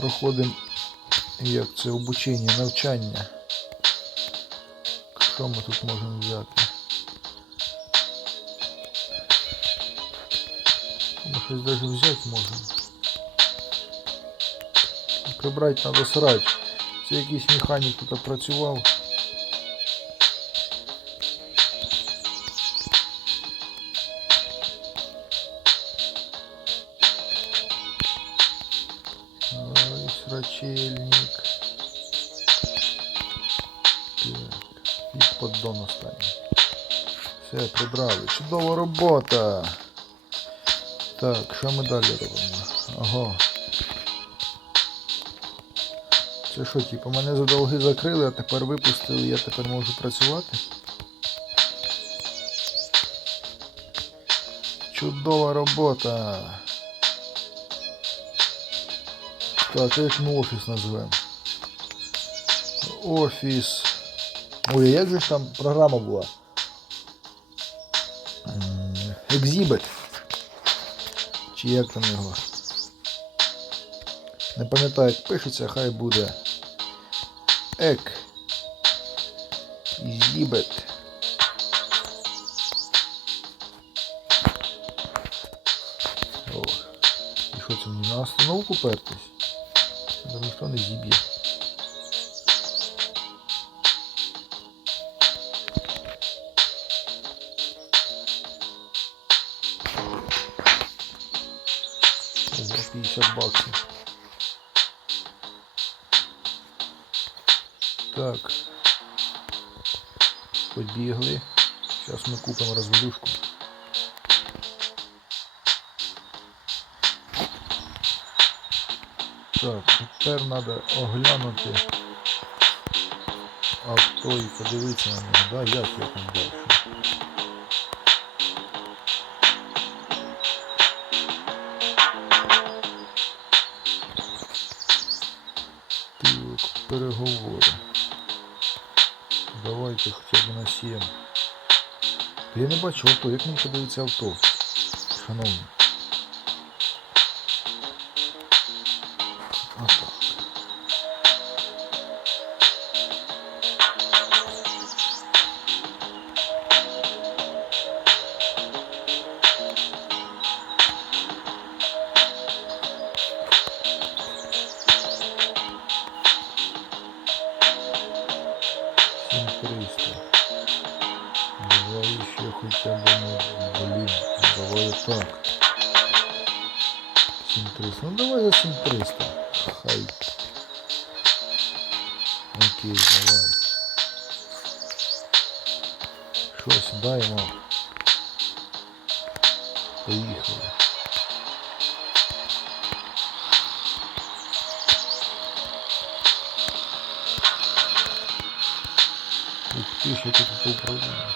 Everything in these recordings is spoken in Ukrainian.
проходимо як це обучення, навчання. Що ми тут можемо взяти? Ми щось навіть взяти можемо. Прибрати треба срач. Це якийсь механік тут працював. Ой, срачельник. Так. І поддон останній. Все, прибрали. Чудова робота. Так, що ми далі робимо? Ага. Це що, типу, мене за долги закрили, а тепер випустили, я тепер можу працювати? Чудова робота. Так, як ми офіс назвемо? Офіс. Ой, як же там програма? М, Exhibit. Чи як там його? Не пам'ятаю, як пишеться, хай буде. Ек. Exhibit. О. І що це мені на остановку пертись? Там ніхто не зіб'є. Ого, 50 баксів. Так. Побігли. Зараз ми купимо розвалюшку. Так, тепер треба оглянути авто і подивитися на нього, да, як я там далі. Переговори. Давайте хоча б на 7. Я не бачу авто, як мені подивиться авто. Шановні. Отак. Хотя бы, ну, блин, давай так. 7300. Ну давай за 7300 Хай. Окей, давай. Що, сідаємо. Поїхали. Ух ти, що тут це управління.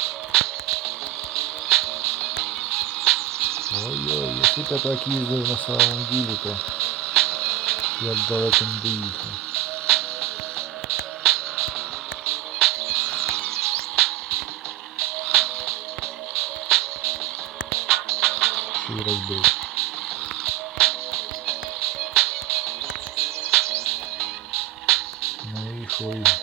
Ой-ой, если бы я так ездил на самом деле, то Я далеко не доїхав. І розбив. Ну і хуй.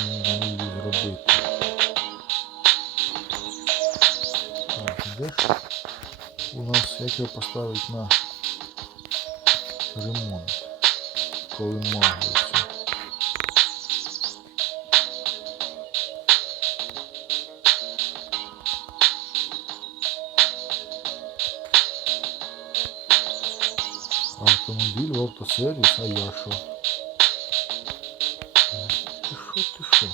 зараз треба на її зробити. Так, де ж у нас як його поставити на ремонт, коли магується. Автомобіль в автосервіс, а я що? ти що?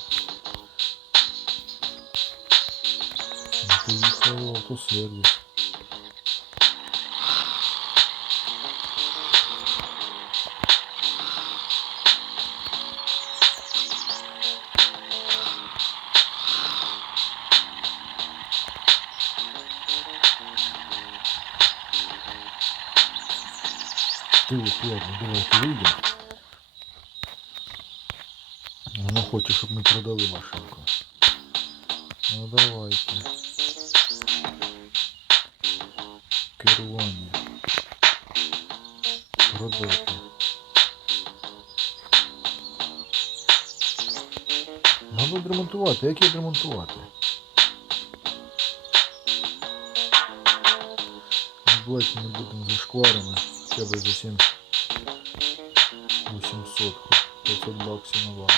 Поїхали в автосервіс. Ты вот ладно, давай выйдем. Хоче, щоб ми продали машинку. Ну давайте. Керування. Продати. Надо відремонтувати. Як її відремонтувати? Давайте не будемо за шкварами. Хоча б за 7 800, 500 баксів на вагу.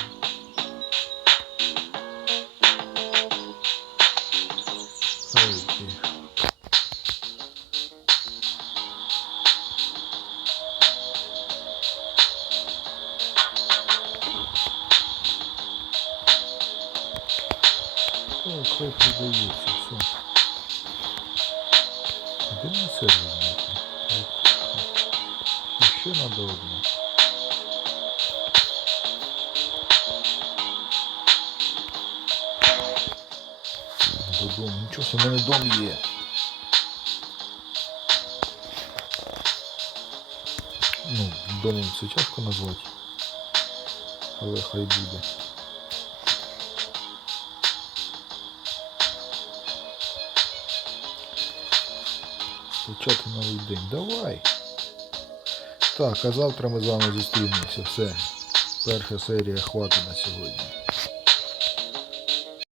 Так, хай продається, все. Де мені сервер знайти? І ще надо одне. Додому. Нічого, в мене дом є. Ну, домом це тяжко назвати. Але хай буде. Почати новий день. Давай. Так, а завтра ми з вами зустрінемося. Все. Перша серія хватить на сьогодні.